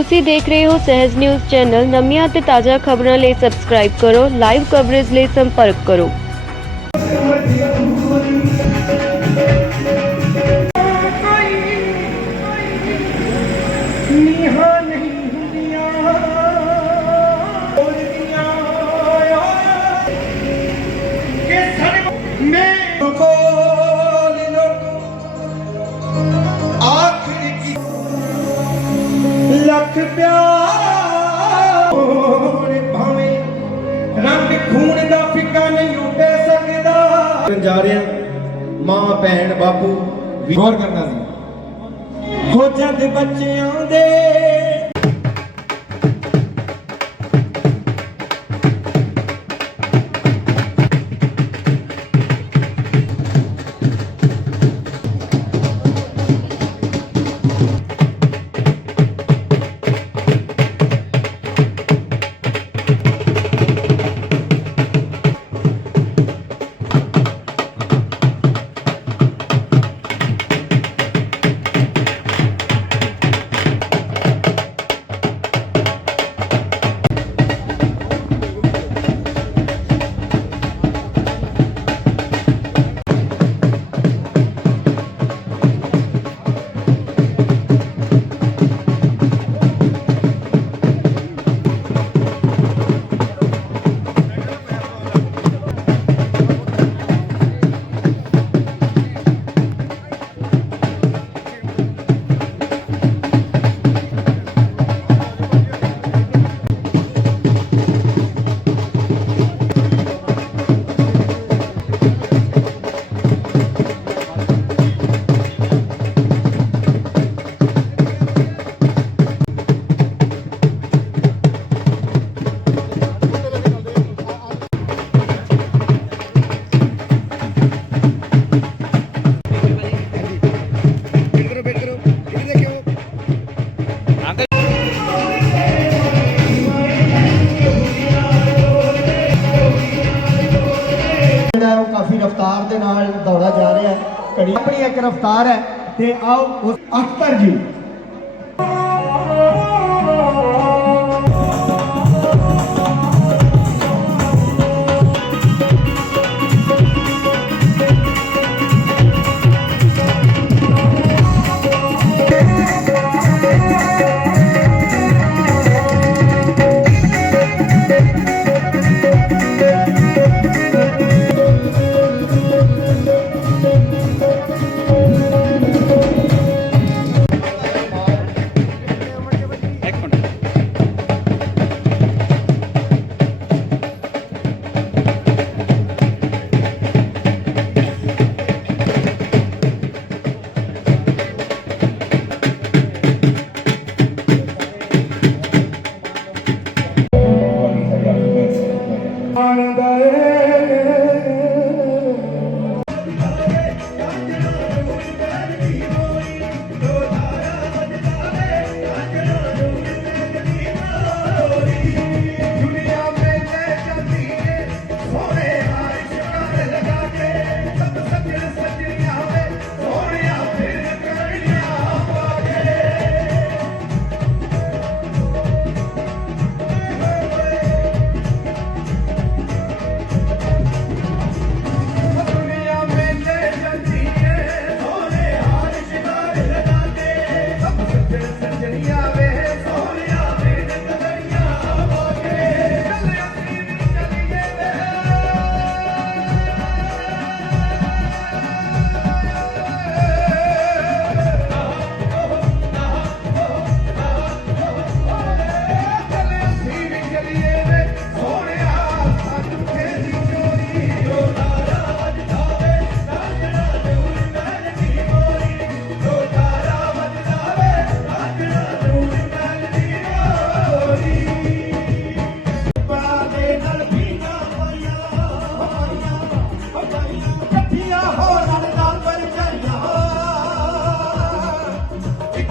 ਤੁਸੀਂ ਦੇਖ ਰਹੇ ਹੋ ਸਹਿਜ ਨਿਊਜ਼ ਚੈਨਲ। ਨਵੀਆਂ ਅਤੇ ਤਾਜ਼ਾ ਖਬਰਾਂ ਲਈ ਸਬਸਕ੍ਰਾਈਬ ਕਰੋ ਲਾਈਵ ਕਵਰੇਜ ਲਈ ਸੰਪਰਕ ਕਰੋ। ਖੂਨ ਦਾ ਫਿੱਕਾ ਨਹੀਂ ਉੱਡੇ ਸਕਦਾ। ਜਾ ਰਿਹਾ ਮਾਂ ਭੈਣ ਬਾਪੂ ਵੀ ਹੋਰ ਕਰਨਾ ਸੀ। ਹੋ ਦੇ ਬੱਚੇ ਆਉਂਦੇ ਦਸਤਾਰ ਹੈ ਤੇ ਆਓ ਅਖਤਰ ਜੀ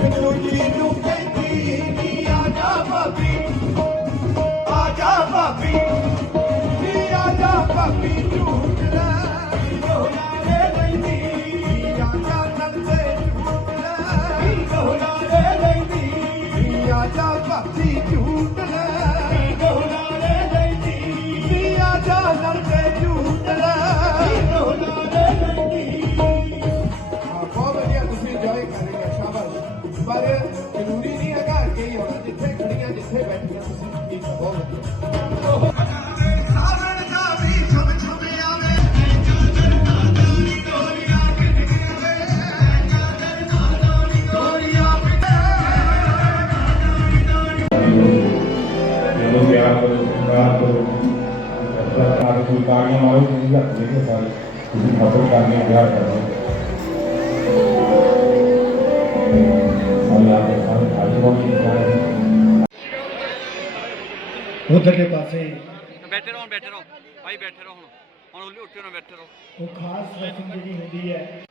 Thank you. ਤਾੜੀਆਂ ਮਾਰੋ ਤੁਸੀਂ ਕੇ ਮਦਦ ਕਰਨੀ ਪਿਆਰ ਕਰੋ ਅੱਲਾਹ ਦੇ ਸਾਰੇ ਅੱਜ ਵੀ ਉਧਰਲੇ ਪਾਸੇ ਬੈਠੇ ਰਹੋ ਬੈਠੇ ਰਹੋ। ਭਾਈ ਬੈਠੇ ਰਹੋ ਹੁਣ। ਹੁਣ ਉੱਲੀ ਉੱਠੇ ਨਾ ਬੈਠੇ ਰਹੋ। ਉਹ ਖਾਸ ਰਸਮ ਜਿਹੜੀ ਹੁੰਦੀ ਹੈ।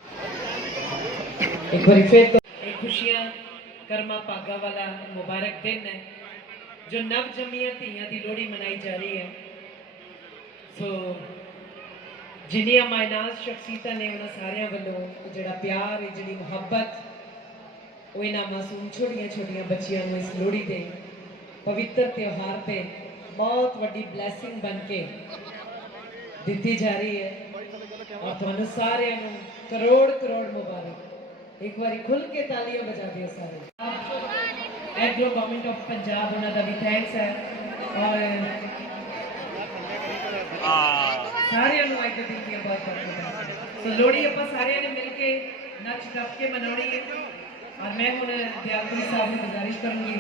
ਇੱਕ ਵਾਰੀ ਫਿਰ ਤੋਂ ਇਹ ਖੁਸ਼ੀਆਂ ਕਰਮਾ ਭਾਗਾ ਵਾਲਾ ਮੁਬਾਰਕ ਦਿਨ ਹੈ ਜੋ ਨਵ ਜੰਮੀਆਂ ਧੀਆਂ ਦੀ ਲੋਹੜੀ ਮਨਾਈ ਜਾ ਰਹੀ ਹੈ। ਸੋ ਜਿੰਨੀਆਂ ਮਾਇਨਾਜ਼ ਸ਼ਖਸੀਅਤਾਂ ਨੇ ਉਹਨਾਂ ਸਾਰਿਆਂ ਵੱਲੋਂ ਜਿਹੜਾ ਪਿਆਰ, ਇਹ ਜਿਹੜੀ ਮੁਹੱਬਤ, ਉਹ ਇਹਨਾਂ ਮਾਸੂਮ ਛੋਟੀਆਂ ਛੋਟੀਆਂ ਬੱਚੀਆਂ ਨੂੰ ਇਸ ਲੋਹੜੀ ਦੇ ਪਵਿੱਤਰ ਤਿਉਹਾਰ ਤੇ ਬਹੁਤ ਵੱਡੀ ਬਲੇਸਿੰਗ ਬਣ ਕੇ ਦਿੱਤੀ ਜਾ ਰਹੀ ਹੈ। ਔਰ ਤੁਹਾਨੂੰ ਸਾਰਿਆਂ ਨੂੰ ਕਰੋੜ ਕਰੋੜ ਮੁਬਾਰਕ। ਇੱਕ ਵਾਰੀ ਖੁੱਲ ਕੇ ਤਾਲੀਆਂ ਵਜਾ ਦਿਓ ਸਾਰੇ। ਐਗਰੋ ਗਵਰਨਮੈਂਟ ਆਫ ਪੰਜਾਬ, ਉਹਨਾਂ ਦਾ ਵੀ ਥੈਂਕਸ ਹੈ। ਔਰ ਸਾਰਿਆਂ ਨੂੰ ਅੱਜ ਦੇ ਦਿਨ ਦੀਆਂ ਬਹੁਤ ਬਹੁਤ ਸੋ ਲੋਹੜੀ ਆਪਾਂ ਸਾਰਿਆਂ ਨੇ ਮਿਲ ਕੇ ਨੱਚ ਟੱਪ ਕੇ ਮਨਾਉਣੀ ਹੈ। ਔਰ ਮੈਂ ਹੁਣ ਦਿਆਲਪੁਰੀ ਸਾਹਿਬ ਨੂੰ ਗੁਜ਼ਾਰਿਸ਼ ਕਰੂੰਗੀ,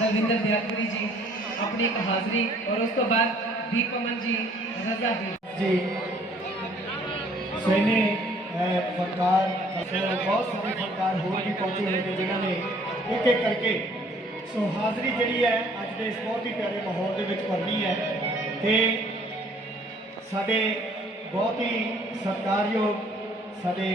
ਦਲਵਿੰਦਰ ਦਿਆਲਪੁਰੀ ਜੀ, ਆਪਣੀ ਇੱਕ ਹਾਜ਼ਰੀ ਔਰ ਉਸ ਤੋਂ ਬਾਅਦ ਦੀਪ ਅਮਨ ਜੀ, ਰਜ਼ਾ ਜੀ ਜੀ। ਸੈਨੇ ਫਨਕਾਰ ਬਹੁਤ ਸਾਰੇ ਫਨਕਾਰ ਹੋਰ ਵੀ ਪਹੁੰਚੇ ਹੋਏ ਨੇ ਜਿਨ੍ਹਾਂ ਨੇ ਇੱਕ ਇੱਕ ਕਰਕੇ। ਸੋ ਹਾਜ਼ਰੀ ਜਿਹੜੀ ਹੈ, ਅੱਜ ਦੇ ਇਸ ਬਹੁਤ ਹੀ ਪਿਆਰੇ ਮਾਹੌਲ ਦੇ ਵਿੱਚ ਭਰਨੀ ਹੈ। ਤੇ ਸਾਡੇ ਬਹੁਤ ਹੀ ਸਤਿਕਾਰਯੋਗ ਸਾਡੇ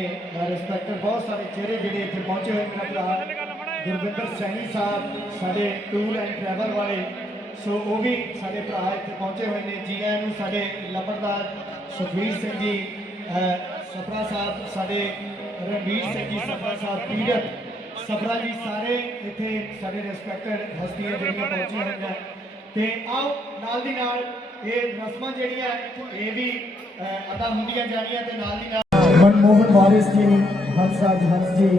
ਰਿਸਪੈਕਟਰ ਬਹੁਤ ਸਾਰੇ ਚਿਹਰੇ ਜਿਹੜੇ ਇੱਥੇ ਪਹੁੰਚੇ ਹੋਏ ਮੇਰਾ ਭਰਾ ਗੁਰਵਿੰਦਰ ਸੈਣੀ ਸਾਹਿਬ ਸਾਡੇ ਟੂਰ ਐਂਡ ਟਰੈਵਲ ਵਾਲੇ। ਸੋ ਉਹ ਵੀ ਸਾਡੇ ਭਰਾ ਇੱਥੇ ਪਹੁੰਚੇ ਹੋਏ ਨੇ। ਜੀ ਆਇਆਂ ਨੂੰ ਸਾਡੇ ਲੰਬੜਦਾਰ ਸੁਖਵੀਰ ਸਿੰਘ ਜੀ ਅਹ, ਸਫਰਾ ਸਾਹਿਬ ਸਾਡੇ ਰਣਵੀਰ ਸਿੰਘ ਜੀ ਸਫਰਾ ਸਾਹਿਬ ਪੀੜਤ ਸਫਰਾ ਜੀ ਸਾਰੇ ਇੱਥੇ ਸਾਡੇ ਰਿਸਪੈਕਟਡ ਹਸਤੀਆਂ ਜਿਹੜੀਆਂ ਪਹੁੰਚੀਆਂ ਹੋਈਆਂ। ਤੇ ਆਓ ਨਾਲ ਦੀ ਨਾਲ ਇਹ ਰਸਮਾਂ ਜਿਹੜੀਆਂ ਇਹ ਵੀ ਅਦਾ ਹੁੰਦੀਆਂ ਜਾਣੀਆਂ ਤੇ ਨਾਲ ਦੀ ਨਾਲ ਮਨਮੋਹਨ ਵਾਰਿਸ ਜੀ ਹੰਸਰਾਜ ਹੰਸ ਜੀ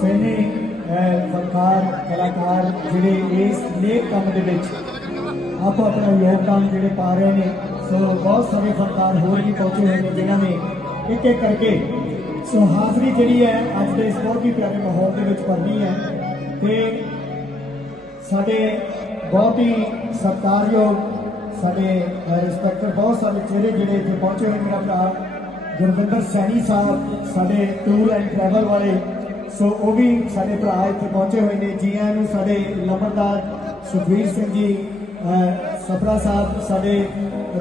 ਸੈਨੇ ਸਰਕਾਰ, ਕਲਾਕਾਰ ਜਿਹੜੇ ਇਸ ਨੇਕ ਕੰਮ ਦੇ ਵਿੱਚ ਆਪੋ ਆਪਣਾ ਯੋਗਦਾਨ ਜਿਹੜੇ ਪਾ ਰਹੇ ਨੇ, ਸੋ ਬਹੁਤ ਸਾਰੇ ਸਰਕਾਰ ਹੋਰ ਵੀ ਪਹੁੰਚੇ ਹੋਏ ਨੇ ਜਿਨ੍ਹਾਂ ਨੇ ਇੱਕ ਇੱਕ ਕਰਕੇ ਸੋ ਹਾਜ਼ਰੀ ਜਿਹੜੀ ਹੈ ਅੱਜ ਦੇ ਇਸ ਬਹੁਤ ਹੀ ਪਿਆਰੇ ਮਾਹੌਲ ਦੇ ਵਿੱਚ ਕਰਨੀ ਹੈ ਤੇ ਸਾਡੇ ਬਹੁਤ ਹੀ ਸਤਿਕਾਰਯੋਗ ਸਾਡੇ ਰਿਸਪੈਕਟਰ ਬਹੁਤ ਸਾਰੇ ਚਿਹਰੇ ਜਿਹੜੇ ਇੱਥੇ ਪਹੁੰਚੇ ਹੋਏ ਮੇਰਾ ਭਰਾ ਗੁਰਵਿੰਦਰ ਸੈਣੀ ਸਾਹਿਬ ਸਾਡੇ ਟੂਰ ਐਂਡ ਟਰੈਵਲ ਵਾਲੇ। ਸੋ ਉਹ ਵੀ ਸਾਡੇ ਭਰਾ ਇੱਥੇ ਪਹੁੰਚੇ ਹੋਏ ਨੇ ਜੀ ਆਇਆਂ ਨੂੰ ਸਾਡੇ ਲੰਬੜਦਾਰ ਸੁਖਵੀਰ ਸਿੰਘ ਜੀ ਅਹ, ਸਫਰਾ ਸਾਹਿਬ ਸਾਡੇ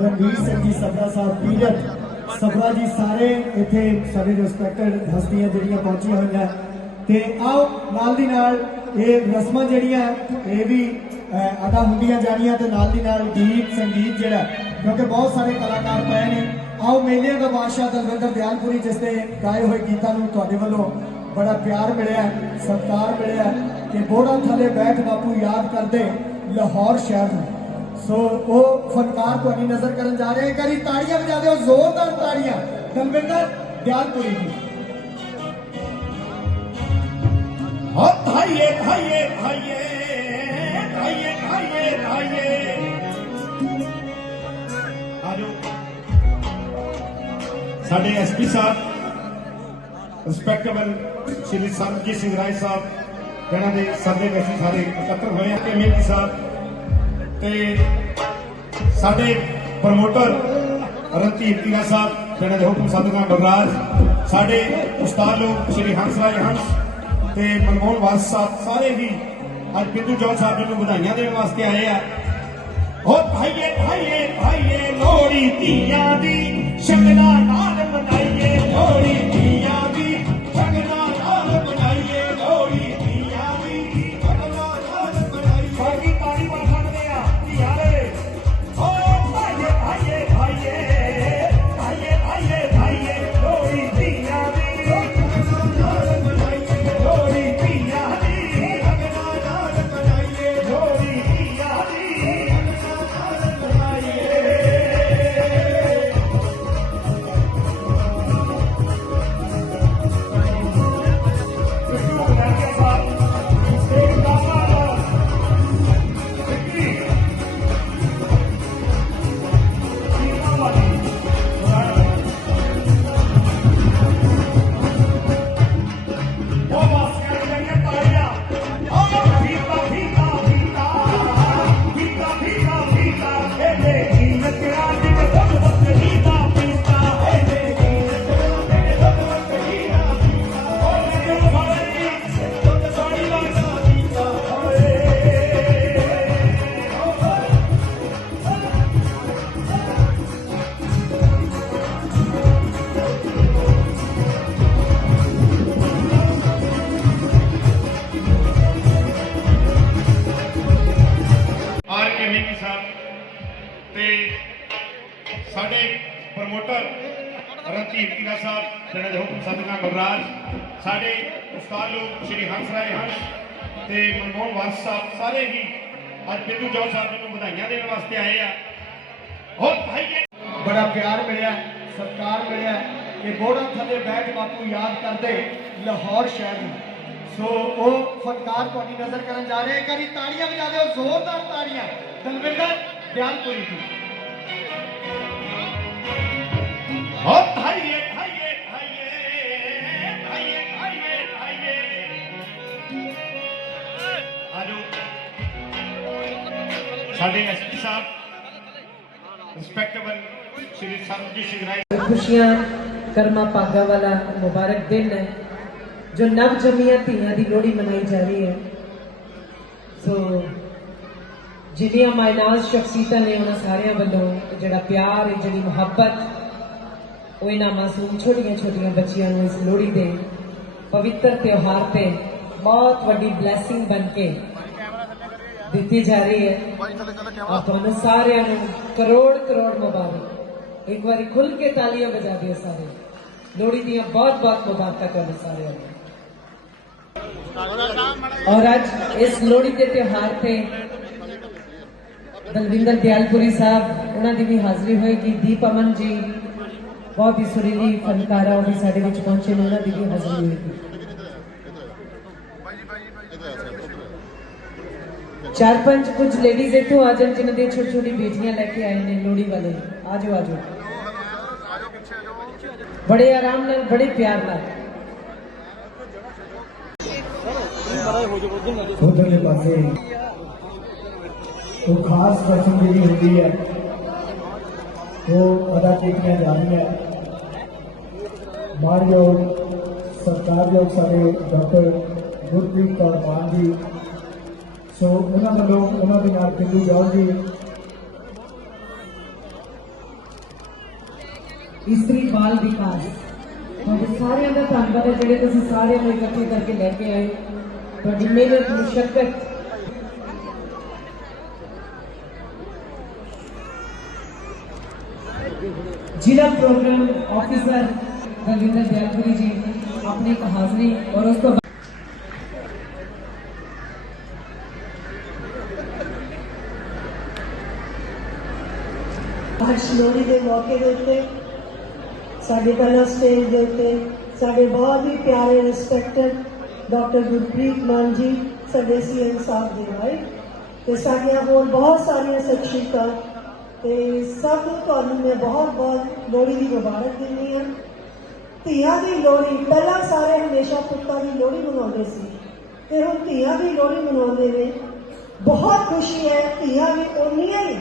ਰਣਵੀਰ ਸਿੰਘ ਜੀ ਸਫਰਾ ਸਾਹਿਬ ਪੀਰਤ ਸਫਰਾ ਜੀ ਸਾਰੇ ਇੱਥੇ ਸਾਡੇ ਰਿਸਪੈਕਟਡ ਹਸਤੀਆਂ ਜਿਹੜੀਆਂ ਪਹੁੰਚੀਆਂ ਹੋਈਆਂ। ਤੇ ਆਓ ਨਾਲ ਦੀ ਨਾਲ ਇਹ ਰਸਮਾਂ ਜਿਹੜੀਆਂ ਇਹ ਵੀ ਅਦਾ ਹੁੰਦੀਆਂ ਜਾਣੀਆਂ ਤੇ ਨਾਲ ਦੀ ਨਾਲ ਗੀਤ, ਸੰਗੀਤ ਜਿਹੜਾ, ਕਿਉਂਕਿ ਬਹੁਤ ਸਾਰੇ ਕਲਾਕਾਰ ਪਏ ਨੇ। ਆਓ ਮੇਲਿਆਂ ਦਾ ਬਾਦਸ਼ਾਹ ਦਲਵਿੰਦਰ ਦਿਆਲਪੁਰੀ, ਜਿਸ ਦੇ ਗਾਏ ਹੋਏ ਗੀਤਾਂ ਨੂੰ ਤੁਹਾਡੇ ਵੱਲੋਂ ਬੜਾ ਪਿਆਰ ਮਿਲਿਆ, ਸਤਿਕਾਰ ਮਿਲਿਆ ਕਿ ਬੋੜਾ ਥੱਲੇ ਬੈਠ ਬਾਪੂ ਯਾਦ ਕਰਦੇ ਲਾਹੌਰ ਸ਼ਹਿਰ ਨੂੰ। ਸੋ ਉਹ ਫਨਕਾਰ ਤੁਹਾਡੀ ਨਜ਼ਰ ਕਰਨ ਜਾ ਰਹੇ ਇੱਕ ਵਾਰੀ ਤਾੜੀਆਂ ਵਜਾ ਦਿਓ, ਜ਼ੋਰਦਾਰ ਤਾੜੀਆਂ। ਦਲਵਿੰਦਰ ਦਿਆਲਪੁਰੀ ਜੀ। ਓ ਭਾਈਏ ਭਾਈਏ ਭਾਈਏ ਭਾਈਏ ਭਾਈਏ ਆਜੋ। ਸਾਡੇ ਐਸਪੀ ਸਾਹਿਬ ਰਿਸਪੈਕਟੇਬਲ ਸ਼੍ਰੀ ਸਰਬਜੀਤ ਸਿੰਘ ਰਾਏ ਸਾਹਿਬ ਜਿਹਨਾਂ ਦੇ ਸਾਡੇ ਵਿੱਚ ਸਾਰੇ ਇਕੱਤਰ ਹੋਏ ਆ ਤੇ ਸਾਹਿਬ ਤੇ ਸਾਡੇ ਪ੍ਰਮੋਟਰ ਰਣਜੀਤ ਤੀਰਾ ਸਾਹਿਬ ਜਿਹਨਾਂ ਦੇ ਹੁਕਮ ਸਾਧਨਾ ਬਲਰਾਜ ਸਾਡੇ ਉਸਤਾਦ ਲੋਕ ਸ਼੍ਰੀ ਹੰਸਰਾਜ ਹੰਸ ਤੇ ਮਨਮੋਹਨ ਵਾਸ ਸਾਹਿਬ, ਸਾਰੇ ਹੀ ਅੱਜ ਬਿੰਦੂ ਜੌਲ ਸਾਹਿਬ ਨੂੰ ਵਧਾਈਆਂ ਦੇਣ ਵਾਸਤੇ ਆਏ ਆ। ਓ ਭਾਈਏ ਭਾਈਏ ਭਾਈਏ, ਲੋਹੜੀ ਧੀਆਂ ਦੀ, ਸ਼ਗਨਾ ਨਾਲ ਮਨਾਈਏ ਜਿਹੜੇ ਦੇ ਹੁਕਮ ਸਦਕਾ ਗੁਰਰਾਜ ਸਾਡੇ ਉਸਤਾਦ ਲੋਕ ਸ਼੍ਰੀ ਹੰਸਰਾਏ ਹੰਸ ਤੇ ਮਨਮੋਹਨ ਵਾਸ ਸਾਹਿਬ ਸਾਰੇ ਹੀ ਅੱਜ ਬਿੰਦੂ ਜੋੜ ਸਾਹਿਬ ਨੂੰ ਵਧਾਈਆਂ ਦੇਣ ਵਾਸਤੇ ਆਏ ਆ। ਹੋਰ ਭਾਈ ਜੀ ਬੜਾ ਪਿਆਰ ਮਿਲਿਆ ਸਤਿਕਾਰ ਮਿਲਿਆ। ਕਿ ਬੋੜਾ ਥੱਲੇ ਬੈਠ ਬਾਪੂ ਯਾਦ ਕਰਦੇ ਲਾਹੌਰ ਸ਼ਹਿਰ ਨੂੰ। ਸੋ ਉਹ ਫਨਕਾਰ ਤੁਹਾਡੀ ਨਜ਼ਰ ਕਰਨ ਜਾ ਰਹੇ ਕਰੀ ਤਾੜੀਆਂ ਵਜਾ ਦਿਓ ਜ਼ੋਰਦਾਰ ਤਾੜੀਆਂ। ਦਲਵਿੰਦਰ ਬਿਆਨਪੁਰੀ ਜੀ। ਹੋਰ ਭਾਈਏ ਸਾਡੇ ਐਸਪੀ ਸਾਹਿਬ ਰਿਸਪੈਕਟੇਬਲ ਸ਼੍ਰੀ ਸਰਬਜੀਤ ਸਿੰਘ ਰਾਏ। ਖੁਸ਼ੀਆਂ, ਕਰਮਾ, ਭਾਗਾ ਵਾਲਾ ਮੁਬਾਰਕ ਦਿਨ ਹੈ, ਜੋ ਨਵ ਜੰਮੀਆਂ ਧੀਆਂ ਦੀ ਲੋਹੜੀ ਮਨਾਈ ਜਾ ਰਹੀ ਹੈ। ਸੋ ਜਿਹੜੀਆਂ ਮਾਇਨਾਜ਼ ਸ਼ਖਸੀਅਤਾਂ ਨੇ ਉਹਨਾਂ ਸਾਰਿਆਂ ਵੱਲੋਂ ਇਹ ਜਿਹੜਾ ਪਿਆਰ ਇਹ ਜਿਹੜੀ ਮੁਹੱਬਤ, ਉਹ ਇਹਨਾਂ ਮਾਸੂਮ ਛੋਟੀਆਂ ਛੋਟੀਆਂ ਬੱਚੀਆਂ ਨੂੰ ਇਸ ਲੋਹੜੀ ਦੇ ਪਵਿੱਤਰ ਤਿਉਹਾਰ ਤੇ ਬਹੁਤ ਵੱਡੀ ਬਲੇਸਿੰਗ ਬਣ ਕੇ ਦਿੱਤੀ ਜਾ ਰਹੀ ਹੈ। ਆਪ ਤੁਹਾਨੂੰ ਸਾਰਿਆਂ ਨੂੰ ਕਰੋੜ ਕਰੋੜ ਮੁਬਾਰਕ। ਇੱਕ ਵਾਰੀ ਖੁੱਲ ਕੇ ਤਾਲੀਆਂ ਵਜਾ ਦਿਓ ਸਾਰੇ। ਲੋਹੜੀ ਦੀਆਂ ਬਹੁਤ ਬਹੁਤ ਮੁਬਾਰਕਾਂ ਤੁਹਾਨੂੰ ਸਾਰਿਆਂ ਨੂੰ। ਔਰ ਅੱਜ ਇਸ ਲੋਹੜੀ ਦੇ ਤਿਉਹਾਰ ਤੇ ਬਲਵਿੰਦਰ ਦਿਆਲਪੁਰੀ ਸਾਹਿਬ ਉਹਨਾਂ ਦੀ ਵੀ ਹਾਜ਼ਰੀ ਹੋਏਗੀ। ਦੀਪ ਅਮਨ ਜੀ ਬਹੁਤ ਹੀ ਸੁਰੀਲੀ ਫਨਕਾਰਾ ਉਹ ਵੀ ਸਾਡੇ ਵਿੱਚ ਪਹੁੰਚੇ ਨੇ ਉਹਨਾਂ ਦੀ ਵੀ ਹਾਜ਼ਰੀ ਹੋਏਗੀ ਚਾਰ ਪੰਜ ਕੁਝ ਲੇਡੀਜ਼ ਇੱਥੋਂ ਆ ਜਾਣ ਜਿਨ੍ਹਾਂ ਦੀਆਂ ਛੋਟੀ ਛੋਟੀ ਬੇਟੀਆਂ ਲੈ ਕੇ ਆਏ ਨੇ ਲੋਹੜੀ ਵਾਲੇ ਆਜੋ ਆਜੋ ਬੜੇ ਆਰਾਮ ਨਾਲ ਬੜੇ ਪਿਆਰ ਨਾਲ ਉਧਰਲੇ ਪਾਸੇ ਉਹ ਖਾਸ ਪਰਸਨ ਜਿਹੜੀ ਹੁੰਦੀ ਹੈ ਉਹ ਅਦਾ ਕੀਤੀਆਂ ਜਾਂਦੀਆਂ ਮਾਨਯੋਗ ਸਰਕਾਰਯੋਗ ਸਾਡੇ ਡਾਕਟਰ ਗੁਰਪ੍ਰੀਤ ਕੌਰ ਮਾਨ ਜੀ ਸੋ ਉਹਨਾਂ ਵੱਲੋਂ ਉਹਨਾਂ ਦੇ ਨਾਲ ਪਿੰਡੂ ਜੌਲ ਜੀ ਇਸਤਰੀ ਬਾਲ ਵਿਕਾਸ ਤੁਹਾਡੇ ਸਾਰਿਆਂ ਦਾ ਧੰਨਵਾਦ ਹੈ ਜਿਹੜੇ ਤੁਸੀਂ ਸਾਰਿਆਂ ਨੂੰ ਇਕੱਠੇ ਕਰਕੇ ਲੈ ਕੇ ਆਏ ਤੁਹਾਡੀ ਮਿਹਨਤ ਮੁਸ਼ਕਲ ਜ਼ਿਲ੍ਹਾ ਪ੍ਰੋਗਰਾਮ ਆਫੀਸਰ ਰਵਿੰਦਰ ਦਿਆਲਪੁਰੀ ਜੀ ਆਪਣੀ ਇੱਕ ਹਾਜ਼ਰੀ ਔਰ ਉਸ ਤੋਂ ਅੱਜ ਲੋਹੜੀ ਦੇ ਮੌਕੇ ਦੇ ਉੱਤੇ ਸਾਡੇ ਪਹਿਲਾਂ ਸਟੇਜ ਦੇ ਉੱਤੇ ਸਾਡੇ ਬਹੁਤ ਹੀ ਪਿਆਰੇ ਰਿਸਪੈਕਟਡ ਡਾਕਟਰ ਗੁਰਪ੍ਰੀਤ ਮਾਨ ਜੀ ਸਾਡੇ ਸੀਐਮ ਸਾਹਿਬ ਦੇ ਆਏ ਤੇ ਸਾਡੀਆਂ ਹੋਰ ਬਹੁਤ ਸਾਰੀਆਂ ਸ਼ਖਸੀਅਤਾਂ ਤੇ ਸਭ ਨੂੰ ਤੁਹਾਨੂੰ ਮੈਂ ਬਹੁਤ ਬਹੁਤ ਲੋਹੜੀ ਦੀ ਮੁਬਾਰਕ ਦਿੰਦੀ ਹਾਂ ਧੀਆਂ ਦੀ ਲੋਹੜੀ ਪਹਿਲਾਂ ਸਾਰੇ ਹਮੇਸ਼ਾ ਪੁੱਤਾਂ ਦੀ ਲੋਹੜੀ ਮਨਾਉਂਦੇ ਸੀ ਤੇ ਹੁਣ ਧੀਆਂ ਦੀ ਲੋਹੜੀ ਮਨਾਉਂਦੇ ਨੇ ਬਹੁਤ ਖੁਸ਼ੀ ਹੈ ਧੀਆਂ ਵੀ ਉਨੀਆਂ ਹੀ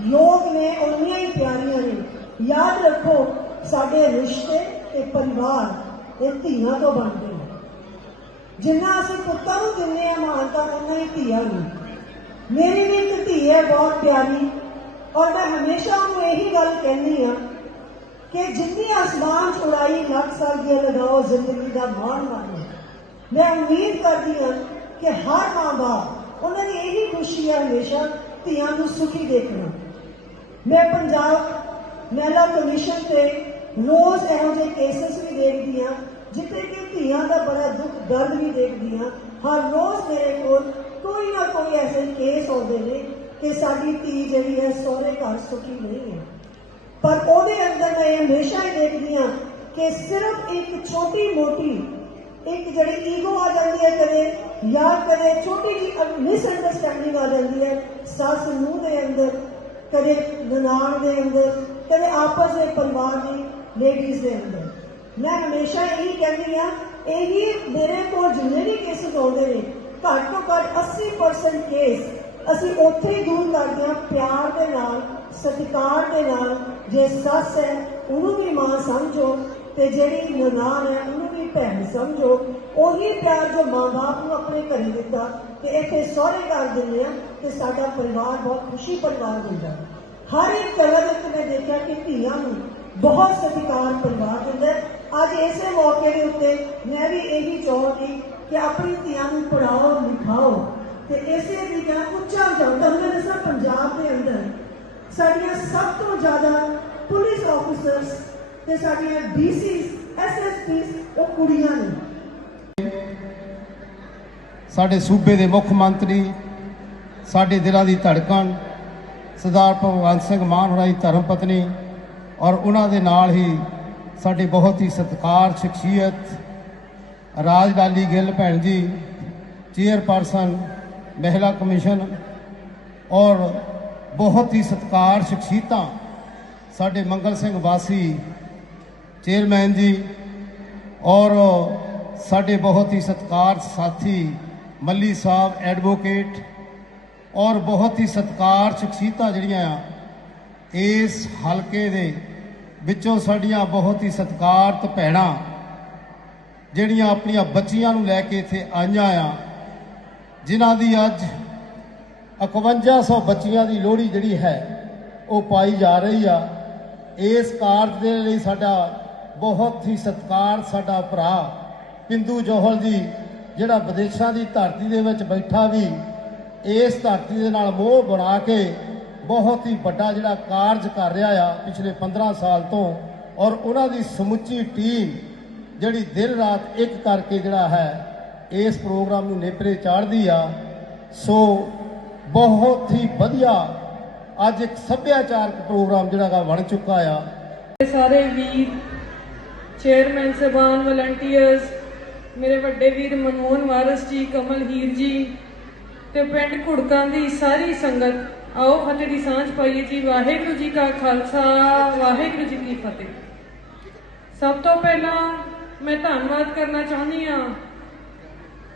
ਲੋਕ ਨੇ ਉਨੀਆਂ ਹੀ ਪਿਆਰੀਆਂ ਨੇ। ਯਾਦ ਰੱਖੋ, ਸਾਡੇ ਰਿਸ਼ਤੇ ਤੇ ਪਰਿਵਾਰ ਇਹ ਧੀਆਂ ਤੋਂ ਬਣਦੇ ਨੇ। ਜਿੰਨਾ ਅਸੀਂ ਪੁੱਤਾਂ ਨੂੰ ਦਿੰਦੇ ਆ ਮਾਨਤਾ ਉਹਨਾਂ ਹੀ ਧੀਆਂ ਨੂੰ। ਮੇਰੀ ਵੀ ਇੱਕ ਧੀ ਹੈ, ਬਹੁਤ ਪਿਆਰੀ। ਔਰ ਮੈਂ ਹਮੇਸ਼ਾ ਉਹਨੂੰ ਇਹੀ ਗੱਲ ਕਹਿੰਦੀ ਆ ਕਿ ਜਿੰਨੀ ਆਸਮਾਨ ਚ ਉਡਾਈ ਲੱਖ ਸਾਲ ਦੀ ਲਗਾਓ ਜ਼ਿੰਦਗੀ ਦਾ ਮਾਣ ਮਾਣੋ ਮੈਂ ਉਮੀਦ ਕਰਦੀ ਹਾਂ ਕਿ ਹਰ ਮਾਂ ਬਾਪ ਉਹਨਾਂ ਦੀ ਇਹੀ ਖੁਸ਼ੀ ਹੈ ਹਮੇਸ਼ਾ ਧੀਆਂ ਨੂੰ ਸੁਖੀ ਦੇਖਣਾ ਮੈਂ ਪੰਜਾਬ ਮਹਿਲਾ ਕਮਿਸ਼ਨ ਤੇ ਰੋਜ਼ ਇਹੋ ਜਿਹੇ ਕੇਸਸ ਵੀ ਦੇਖਦੀ ਹਾਂ, ਜਿੱਥੇ ਕਿ ਧੀਆਂ ਦਾ ਬੜਾ ਦੁੱਖ, ਦਰਦ ਵੀ ਦੇਖਦੀ ਹਾਂ। ਹਰ ਰੋਜ਼ ਮੇਰੇ ਕੋਲ ਕੋਈ ਨਾ ਕੋਈ ਐਸੇ ਕੇਸ ਆਉਂਦੇ ਨੇ ਕਿ ਸਾਡੀ ਧੀ ਜਿਹੜੀ ਹੈ ਸਹੁਰੇ ਘਰ ਸੁਖੀ ਨਹੀਂ ਹੈ। ਪਰ ਉਹਦੇ ਅੰਦਰ ਮੈਂ ਇਹ ਹਮੇਸ਼ਾ ਹੀ ਦੇਖਦੀ ਹਾਂ ਕਿ ਸਿਰਫ ਇੱਕ ਛੋਟੀ ਮੋਟੀ, ਇੱਕ ਜਿਹੜੀ ਈਗੋ ਆ ਜਾਂਦੀ ਹੈ ਕਦੇ ਜਾਂ ਕਦੇ ਛੋਟੀ ਜਿਹੀ ਮਿਸਅੰਡਰਸਟੈਂਡਿੰਗ ਆ ਜਾਂਦੀ ਹੈ, ਸੱਸ ਨੂੰ ਦੇ ਅੰਦਰ ਕਦੇ ਨਨਾਣ ਦੇ ਅੰਦਰ, ਕਦੇ ਆਪਸ ਦੇ ਪਰਿਵਾਰ ਦੀ ਲੇਡੀਜ਼ ਦੇ ਅੰਦਰ। ਮੈਂ ਹਮੇਸ਼ਾ ਇਹੀ ਕਹਿੰਦੀ ਆ ਇਹੀ ਮੇਰੇ ਕੋਲ ਜਿੰਨੇ ਵੀ ਕੇਸਿਸ ਆਉਂਦੇ ਨੇ, ਘੱਟ ਤੋਂ ਘੱਟ 80% ਕੇਸ ਅਸੀਂ ਉੱਥੇ ਹੀ ਦੂਰ ਕਰਦੇ ਹਾਂ, ਪਿਆਰ ਦੇ ਨਾਲ, ਸਤਿਕਾਰ ਦੇ ਨਾਲ, ਜੇ ਸੱਸ ਹੈ, ਉਹਨੂੰ ਵੀ ਮਾਂ ਸਮਝੋ ਤੇ ਜਿਹੜੀ ਨਨਾਣ ਹੈ, ਉਹਨੂੰ ਵੀ ਭੈਣ ਸਮਝੋ। ਉਹੀ ਪਿਆਰ ਜੋ ਮਾਂ-ਬਾਪ ਨੂੰ ਆਪਣੇ ਘਰੇ ਦਿੱਤਾ ਤੇ ਇੱਥੇ ਸਹੁਰੇ ਘਰ ਦਿੰਦੇ ਆ ਤੇ ਸਾਡਾ ਪਰਿਵਾਰ ਬਹੁਤ ਖੁਸ਼ੀ ਪਰਿਵਾਰ ਹੁੰਦਾ ਹੈ। ਹਰ ਇੱਕ ਜਗ੍ਹਾ ਦੇ ਉੱਤੇ ਮੈਂ ਦੇਖਿਆ ਕਿ ਧੀਆਂ ਨੂੰ ਬਹੁਤ ਸਤਿਕਾਰ ਪਰਿਵਾਰ ਦਿੰਦਾ ਹੈ। ਅੱਜ ਇਸੇ ਮੌਕੇ ਦੇ ਉੱਤੇ ਮੈਂ ਵੀ ਇਹੀ ਚਾਹਾਂਗੀ ਕਿ ਆਪਣੀ ਧੀਆਂ ਨੂੰ ਪੜਾਓ ਲਿਖਾਓ ਤੇ ਇਸੇ ਦੀ ਜਾਂ ਉੱਚਾ ਜਾਓ ਤੁਹਾਨੂੰ ਮੈਂ ਦੱਸਾਂ ਪੰਜਾਬ ਦੇ ਅੰਦਰ ਸਾਡੀਆਂ ਸਭ ਤੋਂ ਜ਼ਿਆਦਾ ਆਫੀਸਰਸ ਤੇ ਸਾਡੀਆਂ ਡੀਸੀਸ ਐਸਐਸਪੀਸ ਉਹ ਕੁੜੀਆਂ ਨੇ ਸਾਡੇ ਸੂਬੇ ਦੇ ਮੁੱਖ ਮੰਤਰੀ, ਸਾਡੇ ਦਿਲਾਂ ਦੀ ਧੜਕਣ, ਸਰਦਾਰ ਭਗਵੰਤ ਸਿੰਘ ਮਾਨ ਹੋਰਾਂ ਦੀ ਧਰਮ ਪਤਨੀ ਔਰ ਉਹਨਾਂ ਦੇ ਨਾਲ ਹੀ ਸਾਡੇ ਬਹੁਤ ਹੀ ਸਤਿਕਾਰ, ਸ਼ਖਸੀਅਤ ਰਾਜ ਲਾਲੀ ਗਿੱਲ ਭੈਣ ਜੀ, ਚੇਅਰਪਰਸਨ, ਮਹਿਲਾ ਕਮਿਸ਼ਨ ਔਰ ਬਹੁਤ ਹੀ ਸਤਿਕਾਰ, ਸ਼ਖਸੀਅਤਾਂ ਸਾਡੇ ਮੰਗਲ ਸਿੰਘ ਵਾਸੀ, ਚੇਅਰਮੈਨ ਜੀ ਔਰ ਸਾਡੇ ਬਹੁਤ ਹੀ ਸਤਿਕਾਰ ਸਾਥੀ ਮੱਲੀ ਸਾਹਿਬ ਐਡਵੋਕੇਟ ਔਰ ਬਹੁਤ ਹੀ ਸਤਿਕਾਰ ਸ਼ਖਸੀਅਤਾਂ ਜਿਹੜੀਆਂ ਆ, ਇਸ ਹਲਕੇ ਦੇ ਵਿੱਚੋਂ ਸਾਡੀਆਂ ਬਹੁਤ ਹੀ ਸਤਿਕਾਰਤ ਭੈਣਾਂ ਜਿਹੜੀਆਂ ਆਪਣੀਆਂ ਬੱਚੀਆਂ ਨੂੰ ਲੈ ਕੇ ਇੱਥੇ ਆਈਆਂ ਆ, ਜਿਨ੍ਹਾਂ ਦੀ ਅੱਜ 5100 ਬੱਚੀਆਂ ਦੀ ਲੋਹੜੀ ਜਿਹੜੀ ਹੈ, ਉਹ ਪਾਈ ਜਾ ਰਹੀ ਆ। ਇਸ ਕਾਰਜ ਦੇ ਲਈ ਸਾਡਾ ਬਹੁਤ ਹੀ ਸਤਿਕਾਰ ਸਾਡਾ ਭਰਾ ਪਿੰਦੂ ਜੋਹਲ ਜੀ ਜਿਹੜਾ ਵਿਦੇਸ਼ਾਂ ਦੀ ਧਰਤੀ ਦੇ ਵਿੱਚ ਬੈਠਾ ਵੀ, ਇਸ ਧਰਤੀ ਦੇ ਨਾਲ ਮੋਹ ਬਣਾ ਕੇ ਬਹੁਤ ਹੀ ਵੱਡਾ ਜਿਹੜਾ ਕਾਰਜ ਕਰ ਰਿਹਾ ਆ ਪਿਛਲੇ 15 ਸਾਲ ਤੋਂ, ਔਰ ਉਹਨਾਂ ਦੀ ਸਮੁੱਚੀ ਟੀਮ ਜਿਹੜੀ ਦਿਨ ਰਾਤ ਇੱਕ ਕਰਕੇ ਜਿਹੜਾ ਹੈ, ਇਸ ਪ੍ਰੋਗਰਾਮ ਨੂੰ ਨੇਪਰੇ ਚਾੜਦੀ ਆ। ਸੋ ਬਹੁਤ ਹੀ ਵਧੀਆ ਅੱਜ ਇੱਕ ਸੱਭਿਆਚਾਰਕ ਪ੍ਰੋਗਰਾਮ ਜਿਹੜਾ ਗਾ ਬਣ ਚੁੱਕਾ ਆ। ਸਾਰੇ ਵੀਰ ਚੇਅਰਮੈਨ ਸਹਿਬਾਨ ਵਲੰਟੀਅਰਸ ਮੇਰੇ ਵੱਡੇ ਵੀਰ ਮਨਮੋਹਨ ਵਾਰਸ ਜੀ, ਕਮਲ ਹੀਰ ਜੀ ਤੇ ਪਿੰਡ ਘੁੜਕਾਂ ਦੀ ਸਾਰੀ ਸੰਗਤ, ਆਓ ਫਤਿਹ ਦੀ ਸਾਂਝ ਪਾਈਏ ਜੀ। ਵਾਹਿਗੁਰੂ ਜੀ ਕਾ ਖਾਲਸਾ, ਵਾਹਿਗੁਰੂ ਜੀ ਕੀ ਫਤਿਹ। ਸਭ ਤੋਂ ਪਹਿਲਾਂ ਮੈਂ ਧੰਨਵਾਦ ਕਰਨਾ ਚਾਹੁੰਦੀ ਹਾਂ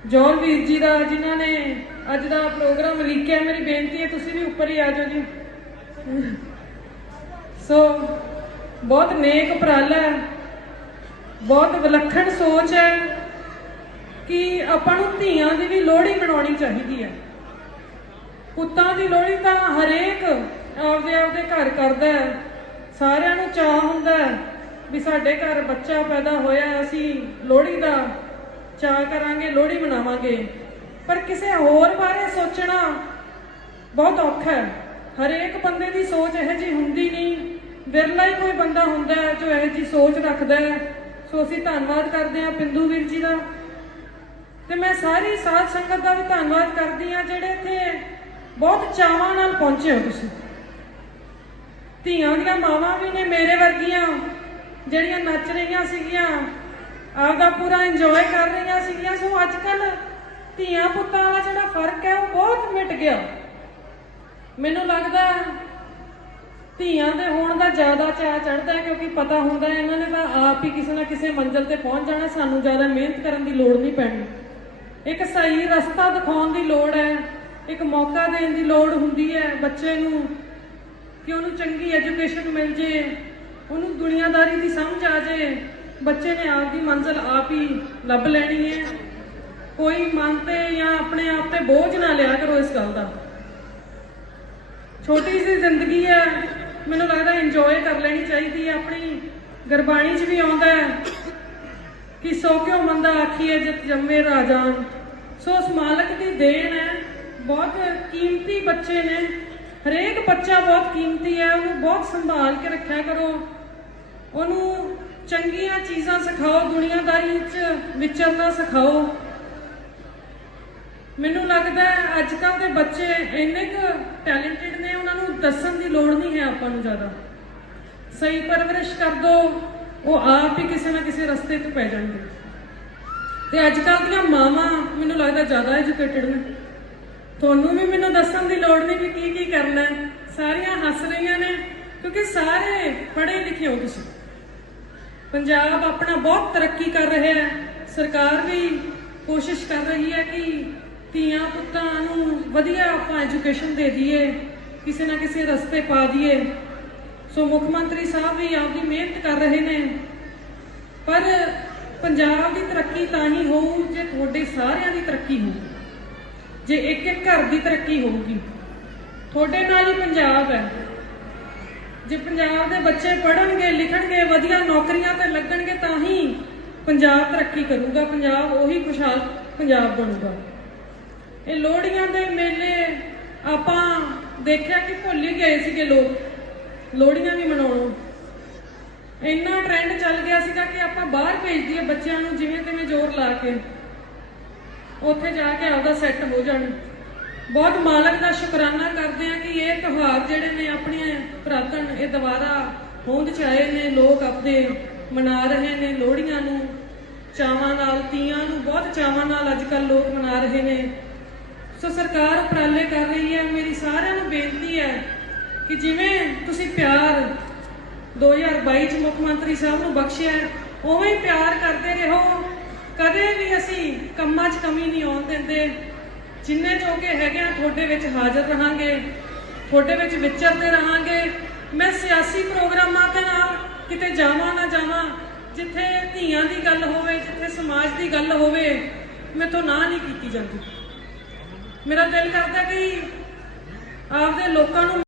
ਜੌਨ ਵੀਰ ਜੀ ਦਾ, ਜਿਨ੍ਹਾਂ ਨੇ ਅੱਜ ਦਾ ਪ੍ਰੋਗਰਾਮ ਲਿਖਿਆ ਮੇਰੀ ਬੇਨਤੀ ਹੈ, ਤੁਸੀਂ ਵੀ ਉੱਪਰ ਹੀ ਆ ਜਾਓ ਜੀ। ਸੋ, ਬਹੁਤ ਨੇਕ ਉਪਰਾਲਾ ਹੈ, ਬਹੁਤ ਵਿਲੱਖਣ ਸੋਚ ਹੈ। ਕਿ ਆਪਾਂ ਨੂੰ ਧੀਆਂ ਦੀ ਵੀ ਲੋਹੜੀ ਮਨਾਉਣੀ ਚਾਹੀਦੀ ਹੈ। ਪੁੱਤਾਂ ਦੀ ਲੋਹੜੀ ਤਾਂ ਹਰੇਕ ਆਪਦੇ ਆਪਦੇ ਘਰ ਕਰਦਾ ਹੈ। ਸਾਰਿਆਂ ਨੂੰ ਚਾਹ ਹੁੰਦਾ ਹੈ ਵੀ ਸਾਡੇ ਘਰ ਬੱਚਾ ਪੈਦਾ ਹੋਇਆ ਅਸੀਂ ਲੋਹੜੀ ਦਾ ਚਾਹ ਕਰਾਂਗੇ, ਲੋਹੜੀ ਮਨਾਵਾਂਗੇ। ਪਰ ਕਿਸੇ ਹੋਰ ਬਾਰੇ ਸੋਚਣਾ ਬਹੁਤ ਔਖਾ ਹੈ। ਹਰੇਕ ਬੰਦੇ ਦੀ ਸੋਚ ਇਹੋ ਜਿਹੀ ਹੁੰਦੀ ਨਹੀਂ। ਵਿਰਲਾ ਹੀ ਕੋਈ ਬੰਦਾ ਹੁੰਦਾ ਜੋ ਇਹੋ ਜਿਹੀ ਸੋਚ ਰੱਖਦਾ ਹੈ। ਸੋ ਅਸੀਂ ਧੰਨਵਾਦ ਕਰਦੇ ਹਾਂ ਪਿੰਦੂ ਵੀਰ ਜੀ ਦਾ। ਤੇ ਮੈਂ ਸਾਰੀ ਸਾਧ ਸੰਗਤ ਦਾ ਵੀ ਧੰਨਵਾਦ ਕਰਦੀ ਹਾਂ ਜਿਹੜੇ ਇੱਥੇ ਬਹੁਤ ਚਾਵਾਂ ਨਾਲ ਪਹੁੰਚੇ ਹੋ ਤੁਸੀਂ। ਧੀਆਂ ਦੀਆਂ ਮਾਵਾਂ ਵੀ ਨੇ ਮੇਰੇ ਵਰਗੀਆਂ, ਜਿਹੜੀਆਂ ਨੱਚ ਰਹੀਆਂ ਸੀਗੀਆਂ, ਆਪਦਾ ਪੂਰਾ ਇੰਜੋਏ ਕਰ ਰਹੀਆਂ ਸੀਗੀਆਂ। ਸੋ ਅੱਜ ਕੱਲ ਧੀਆਂ ਪੁੱਤਾਂ ਦਾ ਜਿਹੜਾ ਫ਼ਰਕ ਹੈ, ਉਹ ਬਹੁਤ ਮਿਟ ਗਿਆ। ਮੈਨੂੰ ਲੱਗਦਾ ਧੀਆਂ ਦੇ ਹੋਣ ਦਾ ਜ਼ਿਆਦਾ ਚਾਅ ਚੜਦਾ ਹੈ, ਕਿਉਂਕਿ ਪਤਾ ਹੁੰਦਾ ਇਹਨਾਂ ਨੇ ਤਾਂ ਆਪ ਹੀ ਕਿਸੇ ਨਾ ਕਿਸੇ ਮੰਜ਼ਿਲ ਤੇ ਪਹੁੰਚ ਜਾਣਾ। ਸਾਨੂੰ ਜ਼ਿਆਦਾ ਮਿਹਨਤ ਕਰਨ ਦੀ ਲੋੜ ਨਹੀਂ ਪੈਣੀ। ਇੱਕ ਸਹੀ ਰਸਤਾ ਦਿਖਾਉਣ ਦੀ ਲੋੜ ਹੈ, ਇੱਕ ਮੌਕਾ ਦੇਣ ਦੀ ਲੋੜ ਹੁੰਦੀ ਹੈ ਬੱਚੇ ਨੂੰ ਕਿ ਉਹਨੂੰ ਚੰਗੀ ਐਜੂਕੇਸ਼ਨ ਮਿਲ ਜੇ, ਉਹਨੂੰ ਦੁਨੀਆਦਾਰੀ ਦੀ ਸਮਝ ਆ ਜੇ। ਬੱਚੇ ਨੇ ਆਪ ਦੀ ਮੰਜ਼ਿਲ ਆਪ ਹੀ ਲੱਭ ਲੈਣੀ ਹੈ। ਕੋਈ ਮਨ ਤੇ ਜਾਂ ਆਪਣੇ ਆਪ ਤੇ ਬੋਝ ਨਾ ਲਿਆ ਕਰੋ ਇਸ ਗੱਲ ਦਾ। ਛੋਟੀ ਜਿਹੀ ਜ਼ਿੰਦਗੀ ਹੈ, ਮੈਨੂੰ ਲੱਗਦਾ ਇੰਜੋਏ ਕਰ ਲੈਣੀ ਚਾਹੀਦੀ ਹੈ, ਆਪਣੀ ਗੁਰਬਾਣੀ 'ਚ ਵੀ ਆਉਂਦਾ ਹੈ। ਕਿ ਸੋ ਕਿਉ ਮੰਦਾ ਆਖੀਏ ਜਿਤ ਜੰਮੇ ਰਾਜਾਨ? ਸੋ ਉਸ ਮਾਲਕ ਦੀ ਦੇਣ ਹੈ, ਬਹੁਤ ਕੀਮਤੀ ਬੱਚੇ ਨੇ। ਹਰੇਕ ਬੱਚਾ ਬਹੁਤ ਕੀਮਤੀ ਹੈ, ਉਹਨੂੰ ਬਹੁਤ ਸੰਭਾਲ ਕੇ ਰੱਖਿਆ ਕਰੋ। ਉਹਨੂੰ ਚੰਗੀਆਂ ਚੀਜ਼ਾਂ ਸਿਖਾਓ, ਦੁਨੀਆਦਾਰੀ ਵਿੱਚ ਵਿਚਰਨਾ ਸਿਖਾਓ। ਮੈਨੂੰ ਲੱਗਦਾ ਅੱਜ ਕੱਲ ਦੇ ਬੱਚੇ ਇੰਨੇ ਕੁ ਟੈਲੈਂਟਡ ਨੇ, ਉਹਨਾਂ ਨੂੰ ਦੱਸਣ ਦੀ ਲੋੜ ਨਹੀਂ ਹੈ ਆਪਾਂ ਨੂੰ ਜ਼ਿਆਦਾ। ਸਹੀ ਪਰਵਰਿਸ਼ ਕਰ ਦੋ। ਉਹ ਆਪ ਹੀ ਕਿਸੇ ਨਾ ਕਿਸੇ ਰਸਤੇ ਤੇ ਪੈ ਜਾਣਗੇ। ਤੇ ਅੱਜ ਕੱਲ ਦੀਆਂ ਮਾਵਾਂ ਮੈਨੂੰ ਲੱਗਦਾ ਜ਼ਿਆਦਾ ਐਜੂਕੇਟਡ ਨੇ। ਤੁਹਾਨੂੰ ਵੀ ਮੈਨੂੰ ਦੱਸਣ ਦੀ ਲੋੜ ਨਹੀਂ ਵੀ ਕੀ ਕੀ ਕਰਨਾ ਹੈ। ਸਾਰੀਆਂ ਹੱਸ ਰਹੀਆਂ ਨੇ, ਕਿਉਂਕਿ ਸਾਰੇ ਪੜ੍ਹੇ ਲਿਖੇ ਹੋ ਤੁਸੀਂ। ਪੰਜਾਬ ਆਪਣਾ ਬਹੁਤ ਤਰੱਕੀ ਕਰ ਰਿਹਾ ਹੈ। ਸਰਕਾਰ ਵੀ ਕੋਸ਼ਿਸ਼ ਕਰ ਰਹੀ ਹੈ ਕਿ ਧੀਆਂ ਪੁੱਤਾਂ ਨੂੰ ਵਧੀਆ ਆਪਾਂ ਐਜੂਕੇਸ਼ਨ ਦੇ ਦਈਏ, ਕਿਸੇ ਨਾ ਕਿਸੇ ਰਸਤੇ ਪਾ ਦਈਏ। ਸੋ ਮੁੱਖ ਮੰਤਰੀ ਸਾਹਿਬ ਵੀ ਆਪਦੀ ਮਿਹਨਤ ਕਰ ਰਹੇ ਨੇ। ਪਰ ਪੰਜਾਬ ਦੀ ਤਰੱਕੀ ਤਾਂ ਹੀ ਹੋਊ ਜੇ ਤੁਹਾਡੇ ਸਾਰਿਆਂ ਦੀ ਤਰੱਕੀ ਹੋਊ। ਜੇ ਇੱਕ ਇੱਕ ਘਰ ਦੀ ਤਰੱਕੀ ਹੋਊਗੀ। ਤੁਹਾਡੇ ਨਾਲ ਹੀ ਪੰਜਾਬ ਹੈ। ਜੇ ਪੰਜਾਬ ਦੇ ਬੱਚੇ ਪੜ੍ਹਨਗੇ, ਲਿਖਣਗੇ, ਵਧੀਆ ਨੌਕਰੀਆਂ ਤੇ ਲੱਗਣਗੇ ਤਾਂ ਹੀ ਪੰਜਾਬ ਤਰੱਕੀ ਕਰੂਗਾ। ਪੰਜਾਬ ਉਹੀ ਖੁਸ਼ਹਾਲ ਪੰਜਾਬ ਬਣੂਗਾ। ਇਹ ਲੋਹੜੀਆਂ ਦੇ ਮੇਲੇ ਆਪਾਂ ਦੇਖਿਆ ਕਿ ਭੁੱਲ ਹੀ ਗਏ ਸੀਗੇ ਲੋਕ। ਲੋਹੜੀਆਂ ਵੀ ਮਨਾਉਣੋਂ। ਇੰਨਾ ਟ੍ਰੈਂਡ ਚੱਲ ਗਿਆ ਸੀਗਾ ਕਿ ਆਪਾਂ ਬਾਹਰ ਭੇਜ ਦਈਏ ਬੱਚਿਆਂ ਨੂੰ, ਜਿਵੇਂ ਤਿਵੇਂ ਜ਼ੋਰ ਲਾ ਕੇ। ਉੱਥੇ ਜਾ ਕੇ ਆਪਦਾ ਸੈੱਟ ਹੋ ਜਾਣ। ਬਹੁਤ ਮਾਲਕ ਦਾ ਸ਼ੁਕਰਾਨਾ ਕਰਦੇ ਆ ਕਿ ਇਹ ਤਿਉਹਾਰ ਜਿਹੜੇ ਨੇ ਆਪਣੀਆਂ ਪ੍ਰਾਤਨ, ਇਹ ਦੁਬਾਰਾ ਹੋਂਦ ਚ ਆਏ ਨੇ, ਲੋਕ ਆਪਣੇ ਮਨਾ ਰਹੇ ਨੇ ਲੋਹੜੀਆਂ ਨੂੰ। ਚਾਵਾਂ ਨਾਲ, ਤੀਆਂ ਨੂੰ, ਬਹੁਤ ਚਾਵਾਂ ਨਾਲ ਅੱਜ ਕੱਲ ਲੋਕ ਮਨਾ ਰਹੇ ਨੇ। ਸੋ ਸਰਕਾਰ ਉਪਰਾਲੇ ਕਰ ਰਹੀ ਹੈ। ਮੇਰੀ ਸਾਰਿਆਂ ਨੂੰ ਬੇਨਤੀ ਹੈ ਕਿ ਜਿਵੇਂ ਤੁਸੀਂ ਪਿਆਰ 2022 ਚ ਮੁੱਖ ਮੰਤਰੀ ਸਾਹਿਬ ਨੂੰ ਬਖਸ਼ਿਆ, ਉਵੇਂ ਪਿਆਰ ਕਰਦੇ ਰਹੋ। ਕਦੇ ਵੀ ਅਸੀਂ ਕੰਮਾਂ 'ਚ ਕਮੀ ਨਹੀਂ ਆਉਣ ਦਿੰਦੇ। ਜਿੰਨੇ ਜੋਗੇ ਹੈਗੇ ਆ, ਤੁਹਾਡੇ ਵਿੱਚ ਹਾਜ਼ਰ ਰਹਾਂਗੇ, ਤੁਹਾਡੇ ਵਿੱਚ ਵਿਚਰਦੇ ਰਹਾਂਗੇ। ਮੈਂ ਸਿਆਸੀ ਪ੍ਰੋਗਰਾਮਾਂ ਦੇ ਨਾਲ ਕਿਤੇ ਜਾਵਾਂ ਨਾ ਜਾਵਾਂ, ਜਿੱਥੇ ਧੀਆਂ ਦੀ ਗੱਲ ਹੋਵੇ, ਜਿੱਥੇ ਸਮਾਜ ਦੀ ਗੱਲ ਹੋਵੇ, ਮੈਥੋਂ ਨਾ ਨਹੀਂ ਕੀਤੀ ਜਾਂਦੀ। ਮੇਰਾ ਦਿਲ ਕਰਦਾ ਕਿ ਆਪਦੇ ਲੋਕਾਂ ਨੂੰ